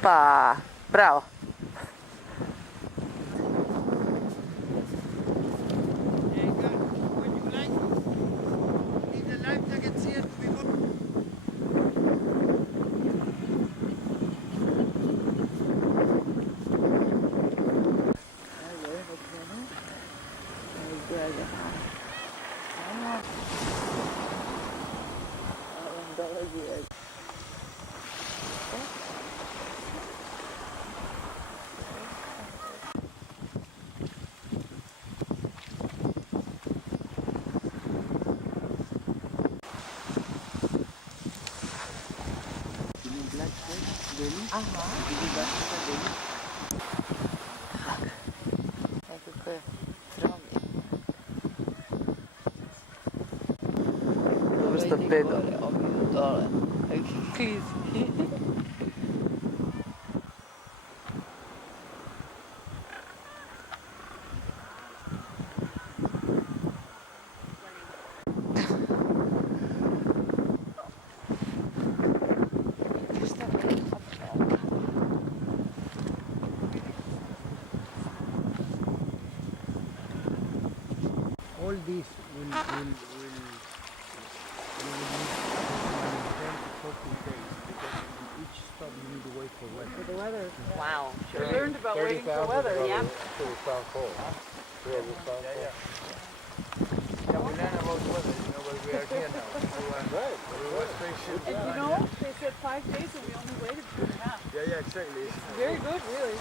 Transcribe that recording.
Opa! Bravo! Ага. Так. Какое сравнение. Vrsta bedo. Dole. Klizi. All this will need 10 to 14 days because in each stop you need to wait for weather. For the weather. Wow. We learned about waiting for weather. Yeah. To the South Pole, huh? Yeah, the South Pole. Yeah, we learn about weather, you know, but we are here now. Right. We were spaceship. And you know, they said 5 days and we only waited 2.5. Yeah, exactly. Very good, really.